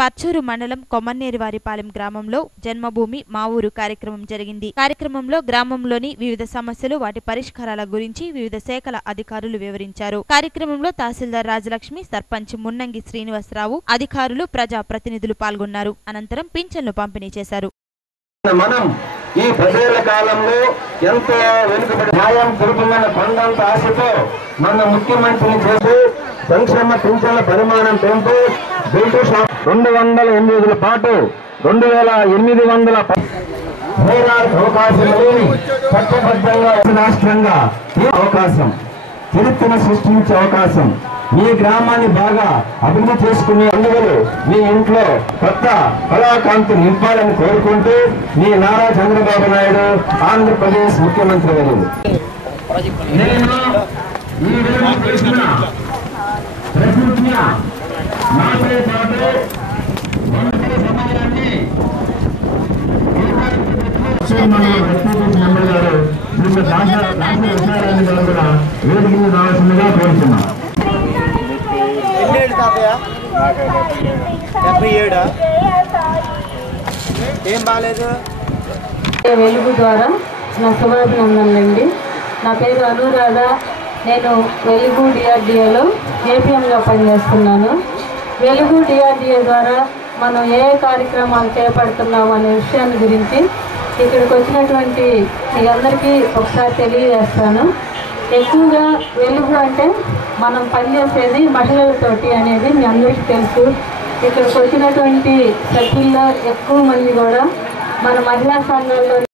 పర్చూరు మండలం కొమన్నేరువారిపాలెం గ్రామంలో జన్మభూమి మా ఊరు కార్యక్రమం జరిగింది. కార్యక్రమంలో గ్రామంలోని వివిధ సమస్యలు, వాటి పరిష్కారాల గురించి వివిధ శాఖల అధికారులు వివరించారు. కార్యక్రమంలో తహసీల్దార్ రాజలక్ష్మి, సర్పంచ్ మున్నంగి శ్రీనివాసరావు, అధికారులు, ప్రజా ప్రతినిధులు పాల్గొన్నారు. అనంతరం పింఛన్లు పంపిణీ చేశారు. మనం ఈ 10 ఏళ్ల కాలంలో ఎంతో వెనుకబడి న్యాయం జరుగుతుందన్న కొండంత ఆశతో మన ముఖ్యమంత్రిని చేసి సంక్షేమ పింఛన్ల పరిమాణం పెంపు బిల్టు 208 రోజుల పాటు 2800 అవకాశం లేని చట్టబద్ధంగా రాష్ట్రంగా ఈ అవకాశం చరిత్రను సృష్టించే అవకాశం మీ గ్రామాన్ని బాగా అభివృద్ధి చేసుకునే అందువల్ల మీ ఇంట్లో కొత్త కళాకాంతి నింపాలని కోరుకుంటూ మీ నారా చంద్రబాబు నాయుడు ఆంధ్రప్రదేశ్ ముఖ్యమంత్రి గారు. నేను ఈ మెంబర్ గారు వేదికలు రావాల్సిందిగా కోరుతున్నాం. ఏం బాగాలేదు. వెలుగు ద్వారా నా శుభాభినందనలండి. నా పేరు అనురాధ. నేను వెలుగు డిఆర్డిఏలో ఏపీఎంగా పనిచేస్తున్నాను. వెలుగు డిఆర్డిఏ ద్వారా మనం ఏ కార్యక్రమాలు చేపడుతున్నాం అనే విషయాన్ని గురించి ఇక్కడికి వచ్చినటువంటి మీ అందరికీ ఒకసారి తెలియజేస్తాను. ఎక్కువగా వెలుగు అంటే మనం పనిచేసేది మహిళలతోటి అనేది మీ అందరికీ తెలుసు. ఇక్కడికి వచ్చినటువంటి సభ్యుల్లో ఎక్కువ మంది కూడా మన మహిళా సంఘాల్లో